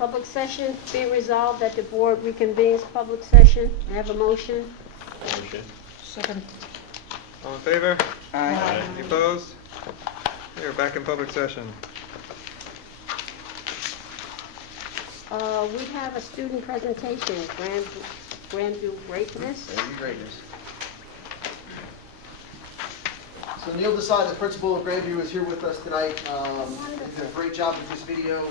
Public session, be resolved that the board reconvenes public session. I have a motion. Motion. Second. All in favor? Aye. Any opposed? We're back in public session. We have a student presentation, Grandview Greatness. Greatness. So Neil Desai, the principal of Grandview, is here with us tonight. He did a great job with this video.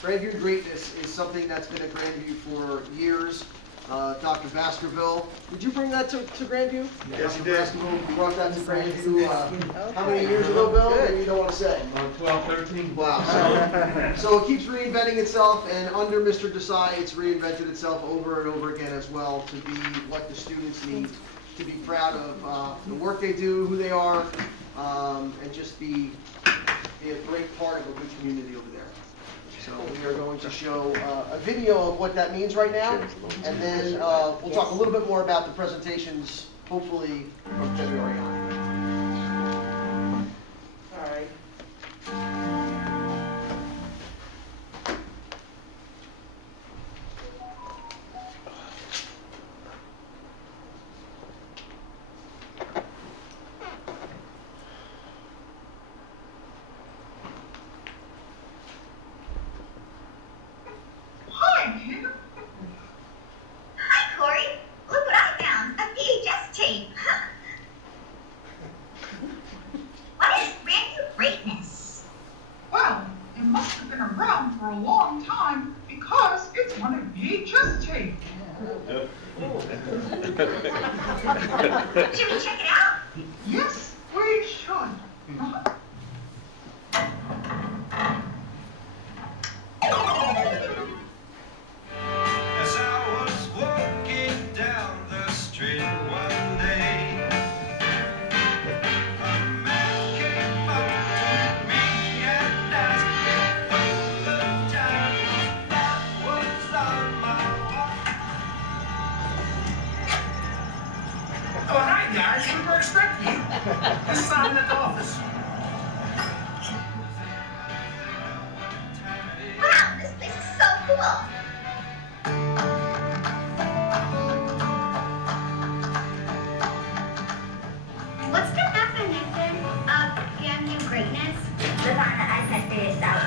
Grandview Greatness is something that's been at Grandview for years. Dr. Baskerville, did you bring that to Grandview? Yes, he Dr. did. Baskerville brought that to Grandview. How many years ago, Bill? Maybe you don't want to say. 12, 13. Wow. So it keeps reinventing itself, and under Mr. Desai, it's reinvented itself over and over again as well to be what the students need, to be proud of the work they do, who they are, and just be a great part of a good community over there. So we are going to show a video of what that means right now, and then we'll talk a little bit more about the presentations, hopefully from February on. All right. Hi, Corey. Look what I found. A VHS tape. What is Grandview Greatness? Well, it must have been around for a long time because it's on a VHS tape. Should we check it out? Yes, we should. As I was walking down the street one day, a man came up to me and asked me for the time that was on my walk. Oh, hi, guys. We were expecting you. This is Simon at the office. Wow, this place is so cool. What's the definition of Grandview Greatness? The one that I said it out.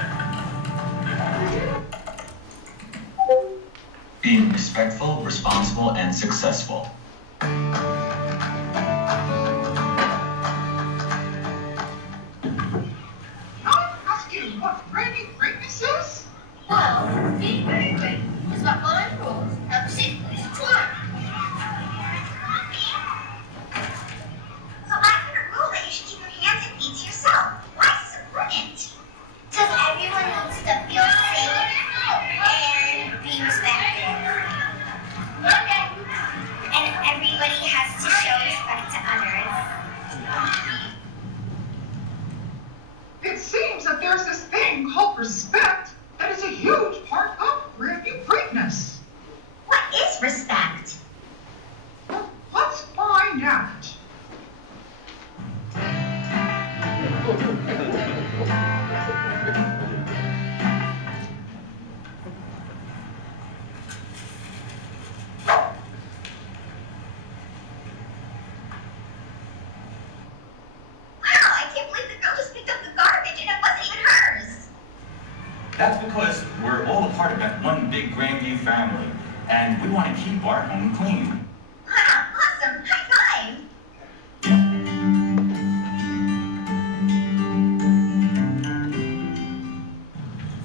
Being respectful, responsible, and successful. Can I ask you what Grandview Greatness is? Well, being very great is about following rules, have a safe place to learn. So I heard a rule that you should keep your hands and feet to yourself. Why is this important? Because everyone wants to feel safe and be respected. Okay. And everybody has to show respect to others. It seems that there's this thing called respect that is a huge part of Grandview Greatness. What is respect? Well, let's find out. Wow, I can't believe the girl just picked up the garbage and it wasn't even hers. That's because we're all a part of that one big Grandview family, and we want to keep our home clean. Wow, awesome. High five.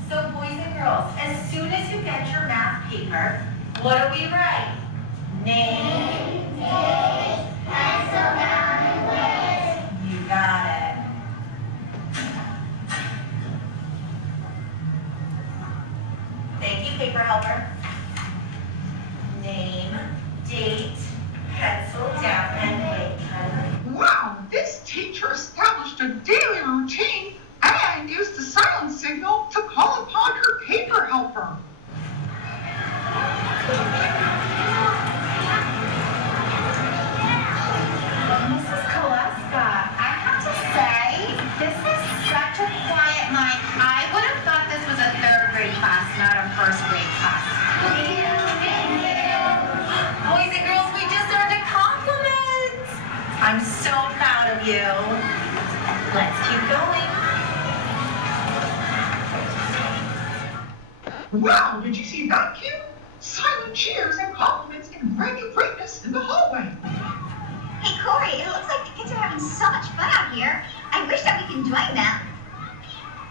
So boys and girls, as soon as you get your math paper, what do we write? Name, date, pencil down and list. You got it. Thank you, paper helper. Name, date, pencil down and list. Wow, this teacher established a daily routine and used the silent signal to call upon her paper helper. Mrs. Koleska, I have to say, this is such a quiet night. I would have thought this was a third grade class, not a first grade Wow, did you see that, kid? Silent cheers and compliments and brand-new greatness in the hallway. Hey, Corey, it looks like the kids are having so much fun out here. I wish that we can join them.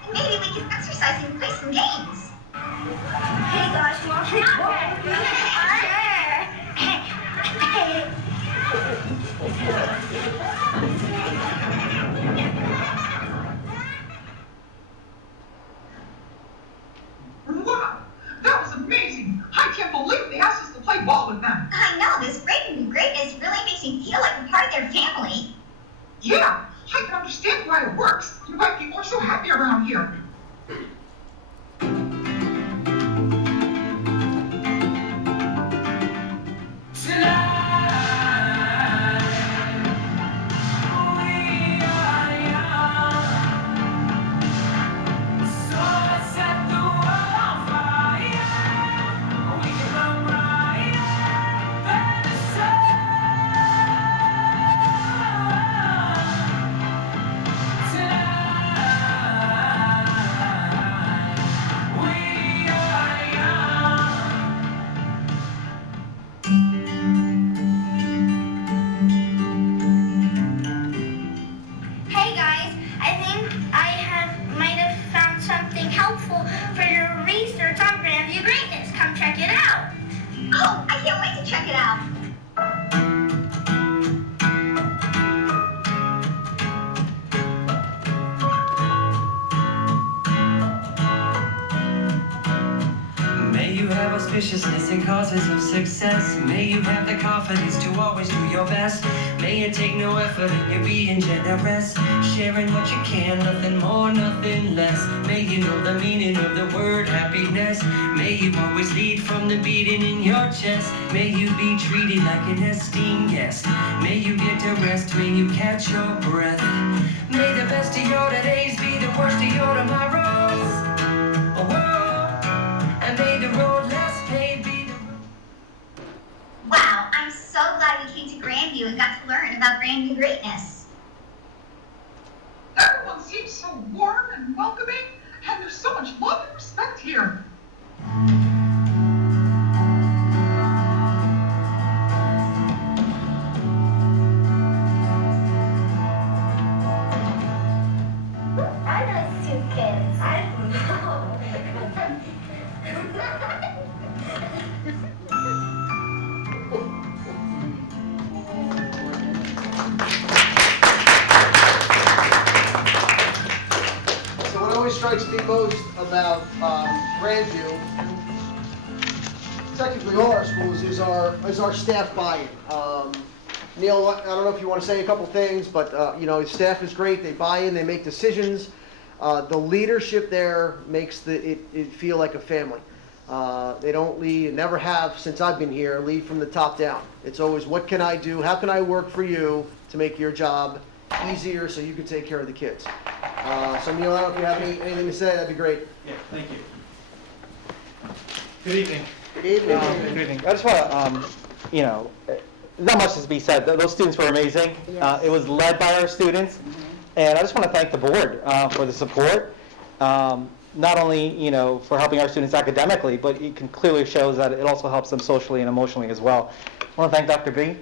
And maybe we can exercise and play some games. Hey, gosh, you want to Wow, that was amazing. I can't believe they asked us to play ball with them. I know, this greatness really makes me feel like I'm part of their family. Yeah, I can understand why it works. You why people are so happy around here. Hey guys, I think might have found something helpful for your research on Grandview Greatness. Come check it out. Oh, I can't wait to check it out. May you have auspiciousness and causes of success. May you have the confidence to always do your best. May it take no effort and you being generous. Sharing what you can, nothing more, nothing less. May you know the meaning of the word happiness. May you always lead from the beating in your chest. May you be treated like an esteemed guest. May you get to rest, may you catch your breath. May the best of your days be the worst of your tomorrows. And may the road less paved be the road. Wow, I'm so glad we came to Grandview and got to learn about Grandview Greatness. Everyone seems so warm and welcoming, and there's so much love and respect here. I know two kids. I don't know. So what always strikes me most about Grandview, technically all our schools, is our staff buy-in. Neil, I don't know if you want to say a couple things, but you know, staff is great. They buy in, they make decisions. The leadership there makes it feel like a family. They don't lead, and never have since I've been here, lead from the top down. It's always, what can I do? How can I work for you to make your job easier so you can take care of the kids? So Neil, I don't know if you have anything to say, that'd be great. Yeah, thank you. Good evening. Good evening. Good evening. I just want to, not much to be said. Those students were amazing. Yes. It was led by our students, and I just want to thank the board for the support. Not only, for helping our students academically, but it can clearly shows that it also helps them socially and emotionally as well. I want to thank Dr. B.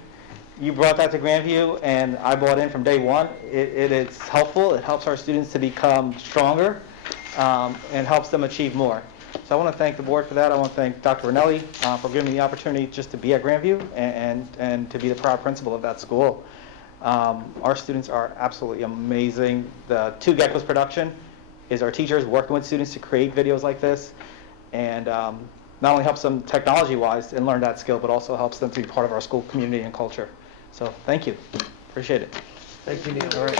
You brought that to Grandview, and I bought in from day one. It is helpful. It helps our students to become stronger and helps them achieve more. So I want to thank the board for that. I want to thank Dr. Ranelli for giving me the opportunity just to be at Grandview and to be the proud principal of that school. Our students are absolutely amazing. The Two Geckos production is our teachers working with students to create videos like this, and not only helps them technology-wise and learn that skill, but also helps them to be part of our school community and culture. So thank you. Appreciate it. Thank you, Neil. All right.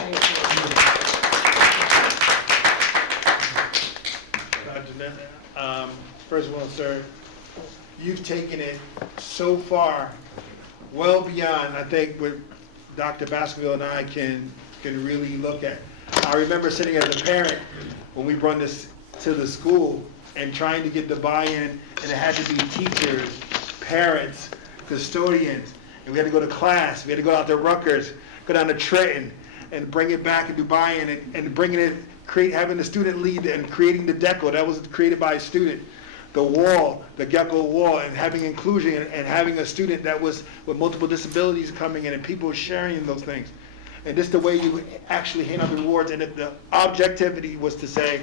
First of all, sir, you've taken it so far, well beyond, I think, what Dr. Baskerville and I can really look at. I remember sitting as a parent when we brought this to the school and trying to get the buy-in, and it had to be teachers, parents, custodians, and we had to go to class, we had to go out to Rutgers, go down to Trenton, and bring it back and do buy-in, and bringing it, having the student lead and creating the deco that was created by a student. the wall, the Gecko wall, and having inclusion and having a student that was with multiple disabilities coming in and people sharing those things. And just the way you actually hand out the rewards, and the objectivity was to say,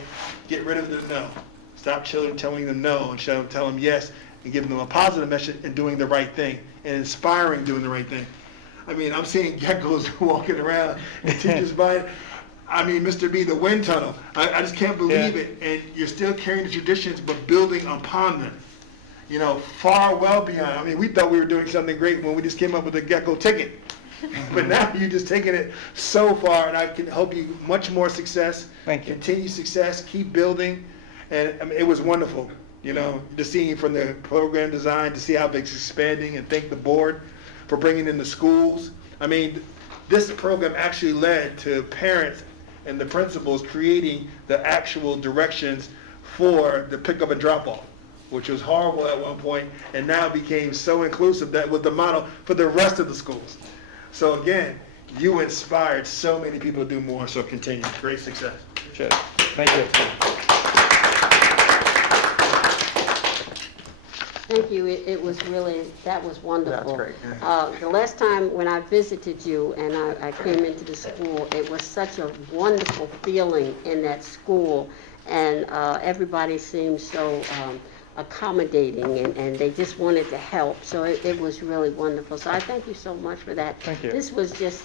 get rid of the no. Stop children telling them no and tell them yes, and giving them a positive message and doing the right thing and inspiring doing the right thing. I mean, I'm seeing geckos walking around and teachers buying. I mean, Mr. B, the wind tunnel. I just can't believe it. And you're still carrying the traditions, but building upon them. You know, far well beyond. I mean, we thought we were doing something great when we just came up with a gecko ticket. But now you're just taking it so far, and I can hope you much more success. Thank you. Continue success, keep building. And I mean, it was wonderful, you know, just seeing from the program design to see how it's expanding, and thank the board for bringing in the schools. I mean, this program actually led to parents and the principals creating the actual directions for the pickup and drop off, which was horrible at one point, and now became so inclusive that was the model for the rest of the schools. So again, you inspired so many people to do more, so continue. Great success. Appreciate it. Thank you. Thank you. It was really, that was wonderful. That's great. The last time when I visited you and I came into the school, it was such a wonderful feeling in that school, and everybody seemed so accommodating, and they just wanted to help. So it was really wonderful. So I thank you so much for that. Thank you. This was just,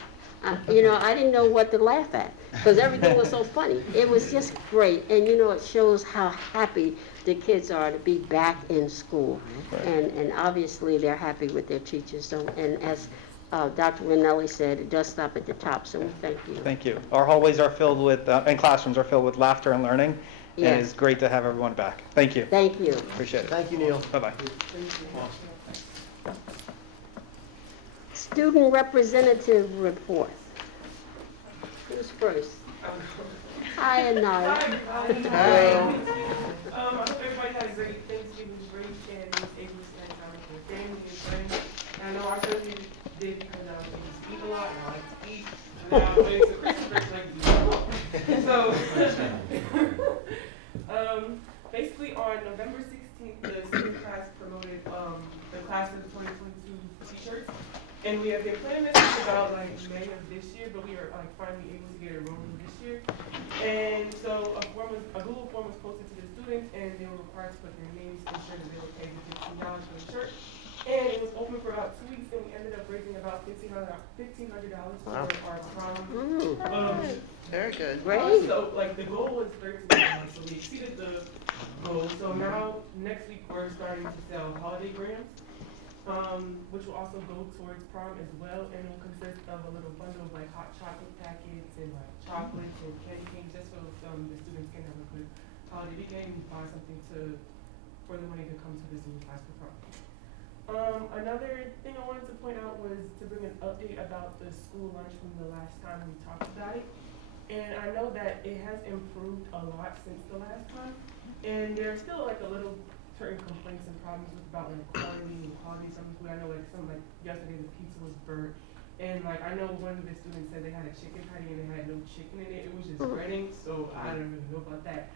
you know, I didn't know what to laugh at because everything was so funny. It was just great, and you know, it shows how happy the kids are to be back in school, and obviously they're happy with their teachers. So, and as Dr. Ranelli said, it does stop at the top. So we thank you. Thank you. Our hallways are filled with, and classrooms are filled with laughter and learning. Yes. And it's great to have everyone back. Thank you. Thank you. Appreciate it. Thank you, Neil. Bye-bye. Student representative report. Who's first? Hi, Anaya. I hope everybody had a great Thanksgiving break and was able to spend time with their family and friends. And I know I certainly did because I was able to eat a lot and I like to eat. Now, when it's a Christmas break, I like to eat more. So, basically on November 16th, the student class promoted the class of the 2022 t-shirts. And we have been planning this since about like May of this year, but we are like finally able to get it rolling this year. And so a Google form was posted to the students, and they were required to put their names and ensure that they were paid the $15 for the shirt. And it was open for about 2 weeks, and we ended up raising about $1,500 for our prom. Very good. Great. So like the goal was $13, so we exceeded the goal. So now next week we're starting to sell holiday grams. Which will also go towards prom as well, and it will consist of a little bundle of like hot chocolate packets and like chocolates and candy canes, just so the students can have a good holiday weekend and buy something for the money to come to this new class for prom. Another thing I wanted to point out was to bring an update about the school lunch from the last time we talked about it. And I know that it has improved a lot since the last time, and there's still like a little certain complaints and problems about like quality and quality of some food. I know like yesterday the pizza was burnt, and like I know one of the students said they had a chicken patty and they had no chicken in it. It was just breading, so I don't really know about that.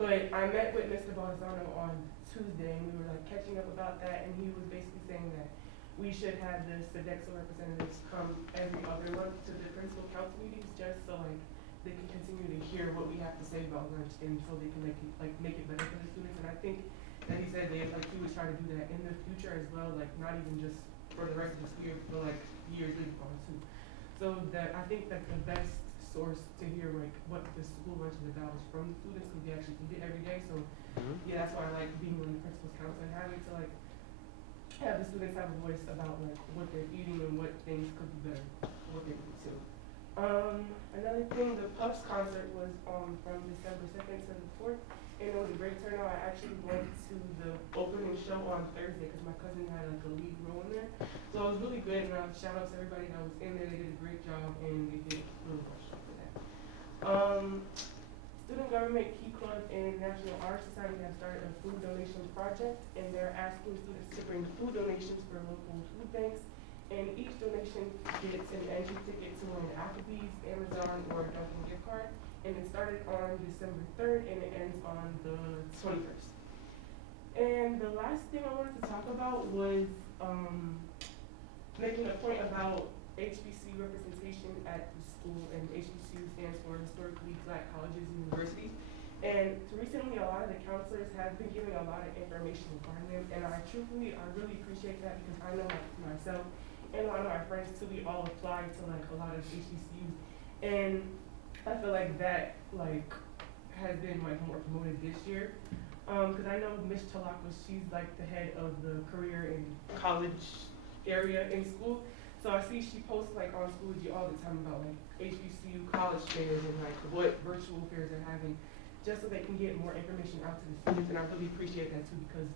But I met with Mr. Balzano on Tuesday, and we were like catching up about that, and he was basically saying that we should have the Sodexo representatives come every other month to the principal council meetings, just so like they can continue to hear what we have to say about lunch, and so they can make it better for the students. And I think that he said he would try to do that in the future as well, like not even just for the rest of the school year, but like years later on too. So that I think that the best source to hear like what the school lunch is about is from the students, because they actually eat it every day. So yeah, that's why I like being on the principal's council and having to like have the students have a voice about like what they're eating and what things could be better, what they eat too. Another thing, the Puffs concert was from December 2nd to the 4th. And it was a great turnout. I actually went to the opening show on Thursday because my cousin had like a lead role in there. So it was really good, and shout out to everybody that was in there. They did a great job, and they did really much for that. Student Government Key Club and National Honor Society have started a food donation project, and they're asking students to bring food donations for local food banks. And each donation gets an entry ticket to an Applebee's, Amazon, or Dunkin' gift card. And it started on December 3rd and it ends on the 21st. And the last thing I wanted to talk about was making a point about HBCU representation at the school, and HBCU stands for Historically Black Colleges and Universities. And recently, a lot of the counselors have been giving a lot of information regarding them, and I really appreciate that, because I know myself and a lot of my friends too, we all apply to like a lot of HBCUs, and I feel like that has been like more promoted this year. Because I know Miss Chalakos, she's like the head of the career and college area in school. So I see she posts like on Schoology all the time about like HBCU college fairs and like what virtual fairs they're having, just so they can get more information out to the students. And I really appreciate that too, because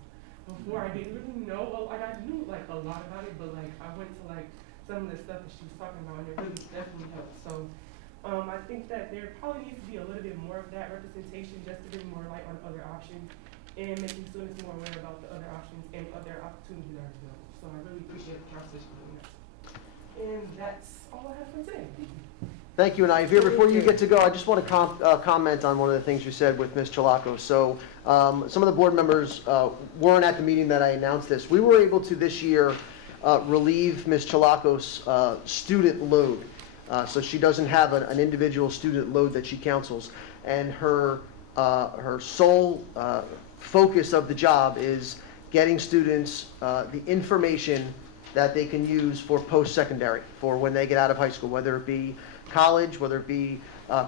before I didn't really know, like I knew like a lot about it, but like I went to like some of the stuff that she was talking about, and it really definitely helped. So I think that there probably needs to be a little bit more of that representation, just to bring more light on other options and making students more aware about the other options and other opportunities that are available. So I really appreciate the conversation doing that. And that's all I have for today. Thank you. Thank you, Anaya. Veer, before you get to go, I just want to comment on one of the things you said with Ms. Chalakos. So some of the board members weren't at the meeting that I announced this. We were able to this year relieve Ms. Chalakos' student load. So she doesn't have an individual student load that she counsels. And her sole focus of the job is getting students the information that they can use for post-secondary, for when they get out of high school, whether it be college, whether it be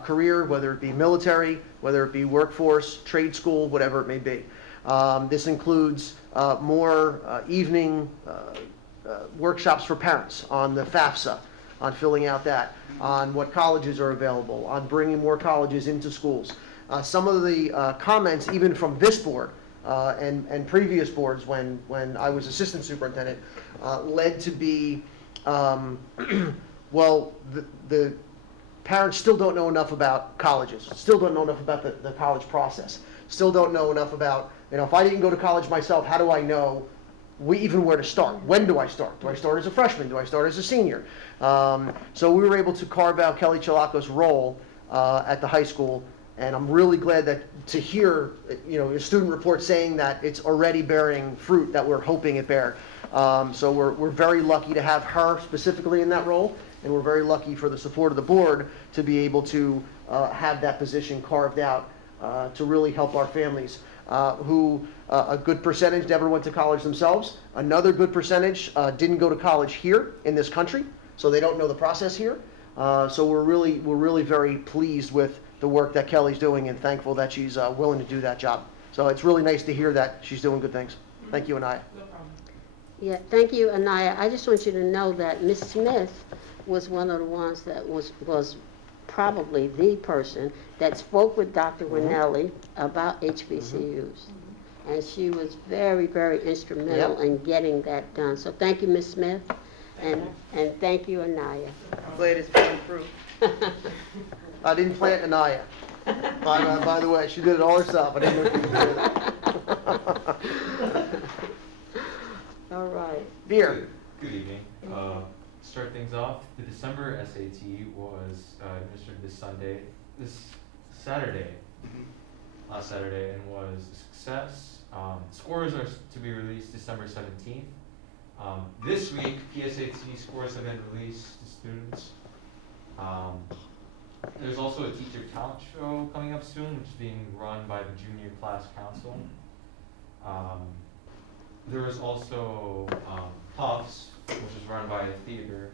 career, whether it be military, whether it be workforce, trade school, whatever it may be. This includes more evening workshops for parents on the FAFSA, on filling out that, on what colleges are available, on bringing more colleges into schools. Some of the comments, even from this board and previous boards when I was assistant superintendent, led to be, well, the parents still don't know enough about colleges, still don't know enough about the college process, still don't know enough about, if I didn't go to college myself, how do I know even where to start? When do I start? Do I start as a freshman? Do I start as a senior? So we were able to carve out Kelly Chalakos' role at the high school, and I'm really glad to hear a student report saying that it's already bearing fruit that we're hoping it bear. So we're very lucky to have her specifically in that role, and we're very lucky for the support of the board to be able to have that position carved out to really help our families who a good percentage never went to college themselves. Another good percentage didn't go to college here in this country, so they don't know the process here. So we're really very pleased with the work that Kelly's doing, and thankful that she's willing to do that job. So it's really nice to hear that she's doing good things. Thank you, Anaya. No problem. Yeah, thank you, Anaya. I just want you to know that Ms. Smith was one of the ones that was probably the person that spoke with Dr. Winelli about HBCUs. And she was very, very instrumental in getting that done. So thank you, Ms. Smith, and thank you, Anaya. Glad it's been approved. I didn't plant Anaya. By the way, she did it all herself. I didn't know she could do that. All right. Veer. Good evening. Start things off. The December SAT was administered this Saturday, last Saturday, and was a success. Scores are to be released December 17th. This week, PSAT scores have been released to students. There's also a teacher talent show coming up soon, which is being run by the Junior Class Council. There was also Puffs, which is run by a theater,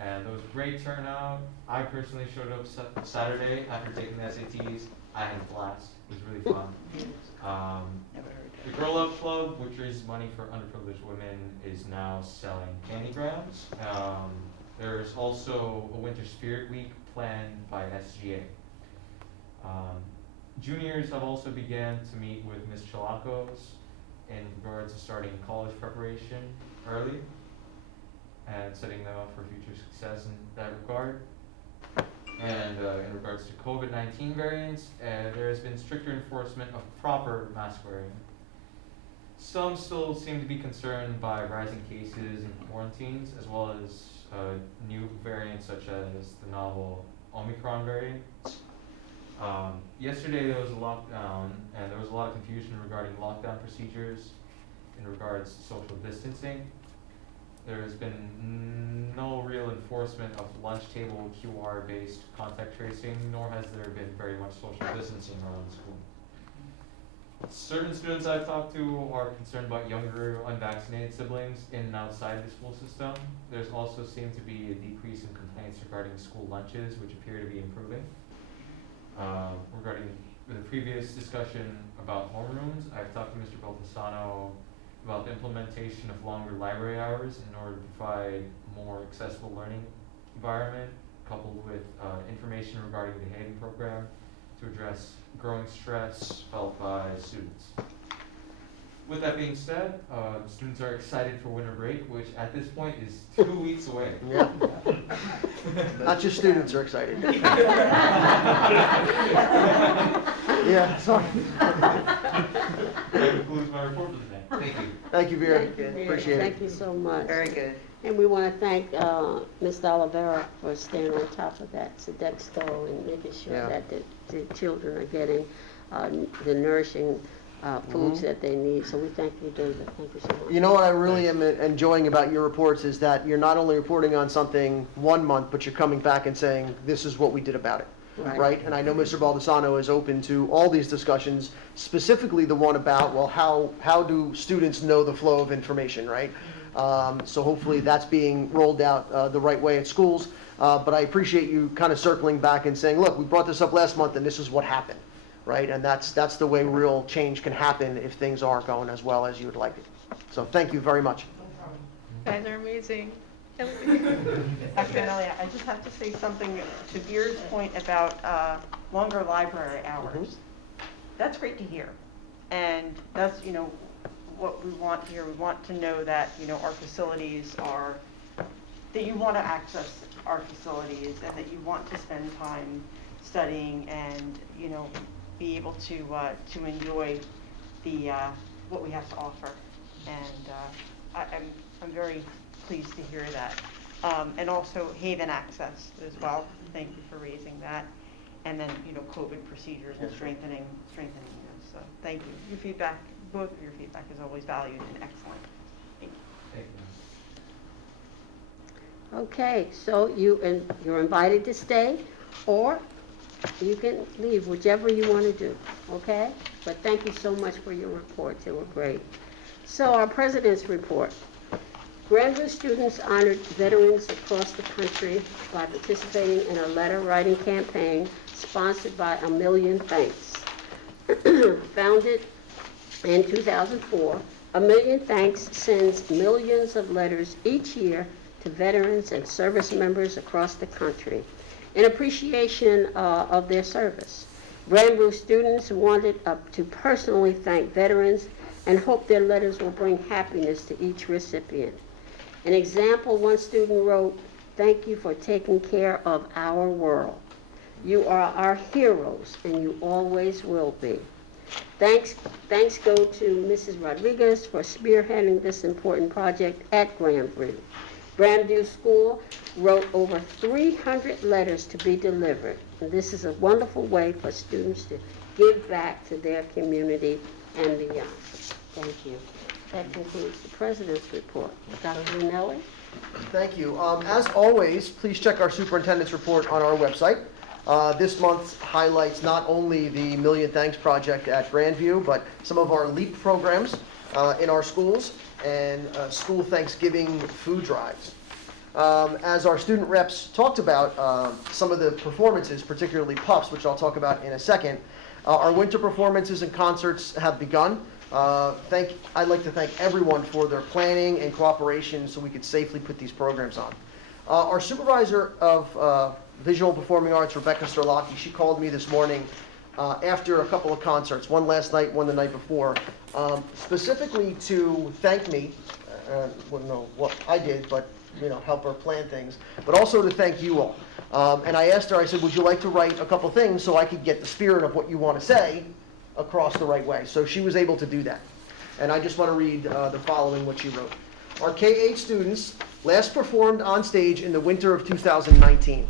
and there was a great turnout. I personally showed up Saturday after taking the SATs. I had a blast. It was really fun. The Girl Up Club, which raises money for underprivileged women, is now selling candy grams. There's also a Winter Spirit Week planned by SGA. Juniors have also began to meet with Ms. Chalakos in regards to starting college preparation early and setting them up for future success in that regard. And in regards to COVID-19 variants, there has been stricter enforcement of proper mask wearing. Some still seem to be concerned by rising cases and quarantines, as well as new variants such as the novel Omicron variant. Yesterday there was a lockdown, and there was a lot of confusion regarding lockdown procedures in regards to social distancing. There has been no real enforcement of lunch table QR-based contact tracing, nor has there been very much social distancing around the school. Certain students I've talked to are concerned about younger unvaccinated siblings in and outside the school system. There's also seemed to be a decrease in complaints regarding school lunches, which appear to be improving. Regarding the previous discussion about homerooms, I've talked to Mr. Baltasano about the implementation of longer library hours in order to provide more accessible learning environment, coupled with information regarding the Hayden program to address growing stress felt by students. With that being said, students are excited for winter break, which at this point is 2 weeks away. Yeah. Not just students are excited. Yeah, sorry. That concludes my report for today. Thank you. Thank you, Vera. Thank you, Vera. Appreciate it. Thank you so much. Very good. And we want to thank Ms. Oliveira for staying on top of that Sodexo and making sure Yeah. that the children are getting the nourishing foods that they need. So we thank you, David. Thank you so much. You know what I really am enjoying about your reports is that you're not only reporting on something 1 month, but you're coming back and saying, this is what we did about it. Right? And I know Mr. Baldessano is open to all these discussions, specifically the one about, well, how do students know the flow of information, right? So hopefully that's being rolled out the right way at schools. But I appreciate you kind of circling back and saying, look, we brought this up last month and this is what happened, right? And that's the way real change can happen if things aren't going as well as you would like it. So thank you very much. You guys are amazing. Dr. Amelia, I just have to say something to Vera's point about longer library hours. That's great to hear. And that's, what we want here. We want to know that, our facilities are, that you want to access our facilities and that you want to spend time studying and, be able to enjoy the, what we have to offer. And I'm very pleased to hear that. And also Haven access as well. Thank you for raising that. And then, COVID procedures and strengthening those. So thank you. Your feedback, both of your feedback is always valued and excellent. Thank you. Thank you. Okay, so you're invited to stay, or you can leave, whichever you want to do, okay? But thank you so much for your reports, they were great. So our president's report. Grandview students honored veterans across the country by participating in a letter writing campaign sponsored by A Million Thanks. Founded in 2004, A Million Thanks sends millions of letters each year to veterans and service members across the country in appreciation of their service. Grandview students wanted to personally thank veterans and hope their letters will bring happiness to each recipient. An example, one student wrote, "Thank you for taking care of our world. You are our heroes, and you always will be." Thanks go to Mrs. Rodriguez for spearheading this important project at Grandview. Grandview School wrote over 300 letters to be delivered. And this is a wonderful way for students to give back to their community and beyond. Thank you. That concludes the President's report. Dr. Rinelli? Thank you. As always, please check our superintendent's report on our website. This month highlights not only the Million Thanks Project at Grandview, but some of our LEAP programs in our schools and school Thanksgiving food drives. As our student reps talked about some of the performances, particularly PUFs, which I'll talk about in a second, our winter performances and concerts have begun. I'd like to thank everyone for their planning and cooperation so we could safely put these programs on. Our supervisor of visual performing arts, Rebecca Sterlocki, she called me this morning after a couple of concerts, one last night, one the night before, specifically to thank me, wouldn't know what I did, but help her plan things, but also to thank you all. And I asked her, I said, would you like to write a couple things so I could get the spirit of what you want to say across the right way? So she was able to do that. And I just want to read the following, what she wrote. Our K-8 students last performed on stage in the winter of 2019.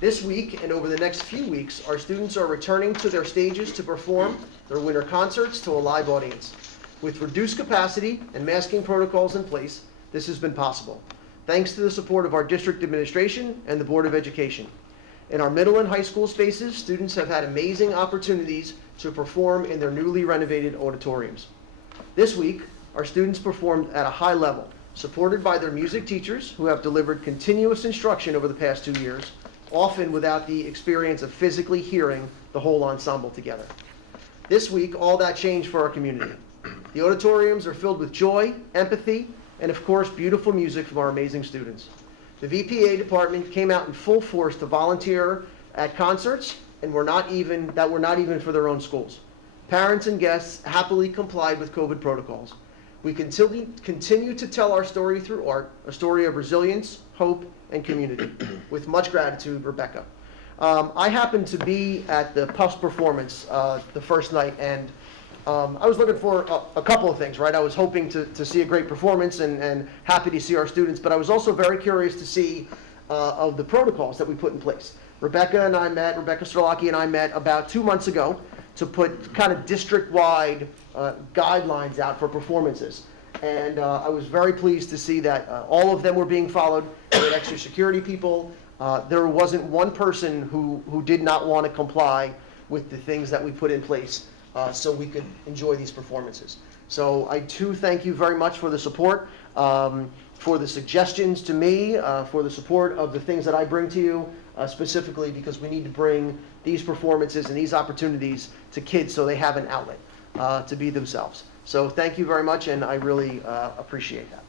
This week and over the next few weeks, our students are returning to their stages to perform their winter concerts to a live audience. With reduced capacity and masking protocols in place, this has been possible, thanks to the support of our district administration and the Board of Education. In our middle and high school spaces, students have had amazing opportunities to perform in their newly renovated auditoriums. This week, our students performed at a high level, supported by their music teachers who have delivered continuous instruction over the past 2 years, often without the experience of physically hearing the whole ensemble together. This week, all that changed for our community. The auditoriums are filled with joy, empathy, and of course, beautiful music from our amazing students. The VPA department came out in full force to volunteer at concerts and were not even for their own schools. Parents and guests happily complied with COVID protocols. We continue to tell our story through art, a story of resilience, hope, and community. With much gratitude, Rebecca. I happened to be at the Puffs performance the first night, and I was looking for a couple of things, right? I was hoping to see a great performance and happy to see our students, but I was also very curious to see of the protocols that we put in place. Rebecca Strelacki and I met about 2 months ago to put kind of district-wide guidelines out for performances. And I was very pleased to see that all of them were being followed. We had extra security people. There wasn't one person who did not want to comply with the things that we put in place so we could enjoy these performances. So I too thank you very much for the support, for the suggestions to me, for the support of the things that I bring to you, specifically because we need to bring these performances and these opportunities to kids so they have an outlet to be themselves. So thank you very much, and I really appreciate that.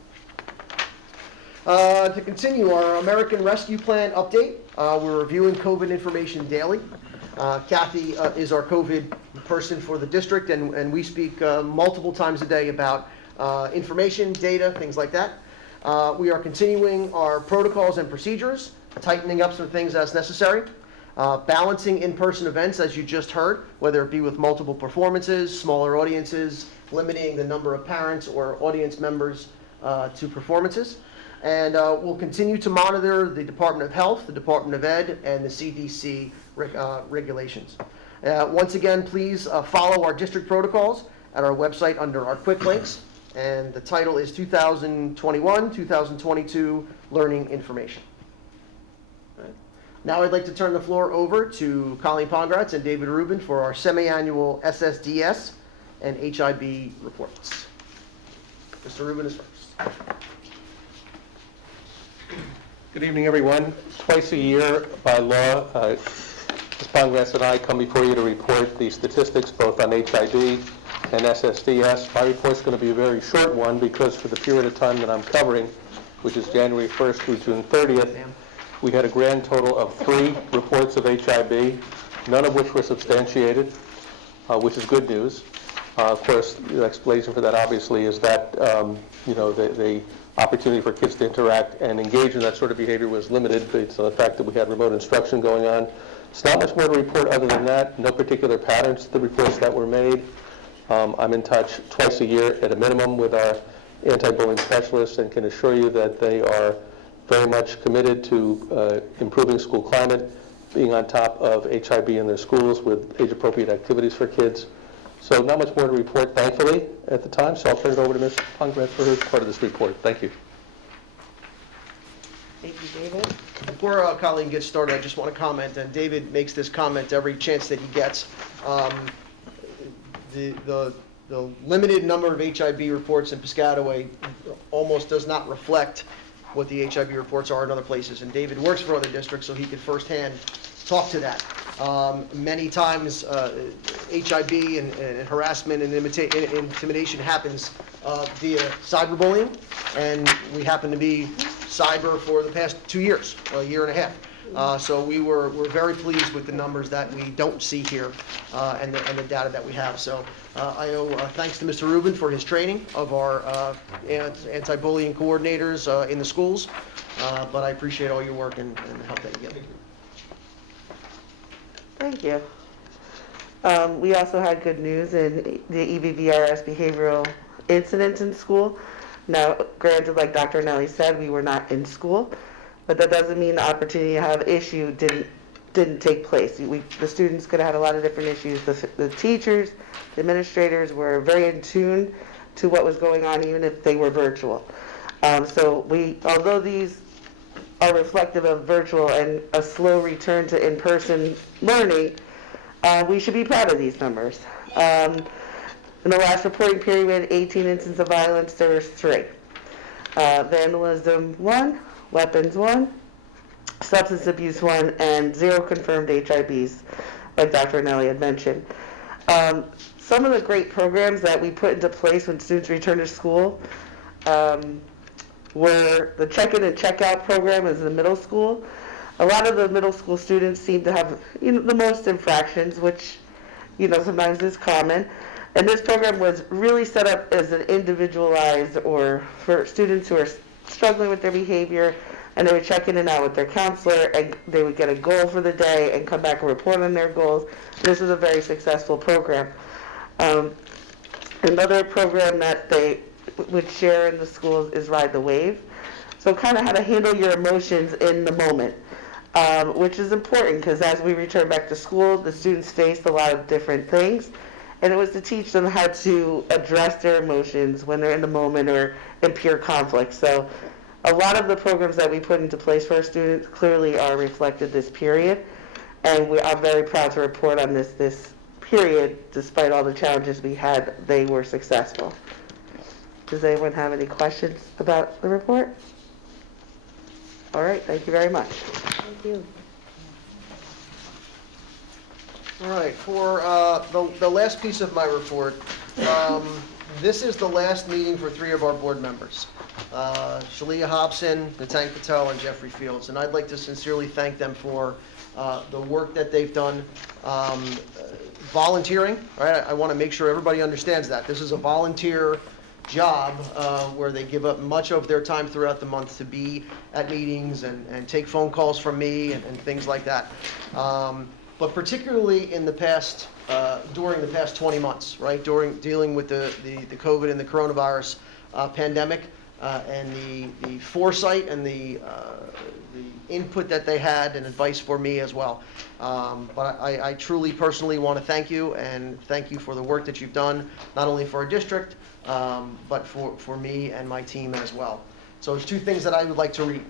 To continue our American Rescue Plan update, we're reviewing COVID information daily. Kathy is our COVID person for the district, and we speak multiple times a day about information, data, things like that. We are continuing our protocols and procedures, tightening up some things as necessary. Balancing in-person events, as you just heard, whether it be with multiple performances, smaller audiences, limiting the number of parents or audience members to performances. And we'll continue to monitor the Department of Health, the Department of Ed, and the CDC regulations. Once again, please follow our district protocols at our website under our quick links. And the title is 2021-2022 Learning Information. Now I'd like to turn the floor over to Colleen Pongratz and David Rubin for our semi-annual SSDS and HIB reports. Mr. Rubin is first. Good evening, everyone. Twice a year, by law, Ms. Pongratz and I come before you to report the statistics both on HIB and SSDS. My report's going to be a very short one because for the period of time that I'm covering, which is January 1st through June 30th, we had a grand total of 3 reports of HIB, none of which were substantiated, which is good news. Of course, the explanation for that obviously is that the opportunity for kids to interact and engage in that sort of behavior was limited based on the fact that we had remote instruction going on. It's not much more to report other than that. No particular patterns to the reports that were made. I'm in touch twice a year at a minimum with our anti-bullying specialists and can assure you that they are very much committed to improving school climate, being on top of HIB in their schools with age-appropriate activities for kids. So not much more to report, thankfully, at the time, so I'll turn it over to Ms. Pongratz for her part of this report. Thank you. Thank you, David. Before Colleen gets started, I just want to comment, and David makes this comment every chance that he gets. The limited number of HIB reports in Piscataway almost does not reflect what the HIB reports are in other places. And David works for other districts, so he could firsthand talk to that. Many times, HIB and harassment and intimidation happens via cyberbullying, and we happen to be cyber for the past 2 years, a year and a half. So we're very pleased with the numbers that we don't see here and the data that we have. So I owe thanks to Mr. Rubin for his training of our anti-bullying coordinators in the schools, but I appreciate all your work and the help that you give. Thank you. We also had good news in the EBVRS behavioral incidents in school. Now, granted, like Dr. Nelly said, we were not in school, but that doesn't mean the opportunity to have issue didn't didn't take place. The students could have had a lot of different issues. The teachers, the administrators were very in tune to what was going on, even if they were virtual. So although these are reflective of virtual and a slow return to in-person learning, we should be proud of these numbers. In the last reporting period, we had 18 incidents of violence. There was 3. Vandalism 1, weapons 1, substance abuse 1, and 0 confirmed HIVs, like Dr. Anelli had mentioned. Some of the great programs that we put into place when students return to school were the check-in and check-out program is in the middle school. A lot of the middle school students seem to have the most infractions, which sometimes is common. And this program was really set up as an individualized or for students who are struggling with their behavior, and they would check in and out with their counselor, and they would get a goal for the day and come back and report on their goals. This was a very successful program. Another program that they would share in the schools is Ride the Wave. So kind of how to handle your emotions in the moment, which is important because as we return back to school, the students faced a lot of different things. And it was to teach them how to address their emotions when they're in the moment or in pure conflict. So a lot of the programs that we put into place for our students clearly are reflected this period. And I'm very proud to report on this period, despite all the challenges we had, they were successful. Does anyone have any questions about the report? All right, thank you very much. Thank you. All right, for the last piece of my report, this is the last meeting for 3 of our board members, Shalia Hobson, Natang Patel, and Jeffrey Fields. And I'd like to sincerely thank them for the work that they've done volunteering. Right? I want to make sure everybody understands that. This is a volunteer job where they give up much of their time throughout the month to be at meetings and take phone calls from me and things like that. But particularly in the past, during the past 20 months, right, during dealing with the COVID and the coronavirus pandemic, and the foresight and the input that they had and advice for me as well. But I truly personally want to thank you and thank you for the work that you've done, not only for our district, but for me and my team as well. So there's 2 things that I would like to read.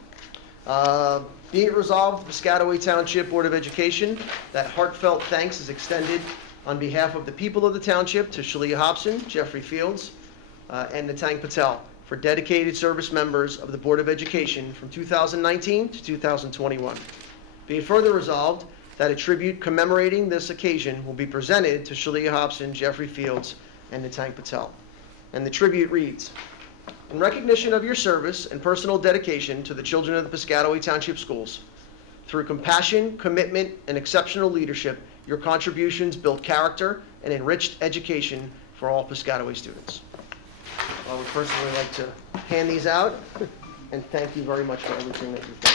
Be it resolved, the Piscataway Township Board of Education, that heartfelt thanks is extended on behalf of the people of the township to Shalia Hobson, Jeffrey Fields, and Natang Patel for dedicated service members of the Board of Education from 2019 to 2021. Be it further resolved that a tribute commemorating this occasion will be presented to Shalia Hobson, Jeffrey Fields, and Natang Patel. And the tribute reads, in recognition of your service and personal dedication to the children of the Piscataway Township Schools, through compassion, commitment, and exceptional leadership, your contributions built character and enriched education for all Piscataway students. I would personally like to hand these out and thank you very much for everything that you've done.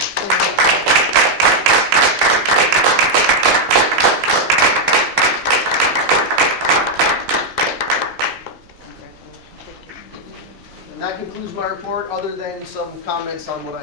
And that concludes my report, other than some comments on what I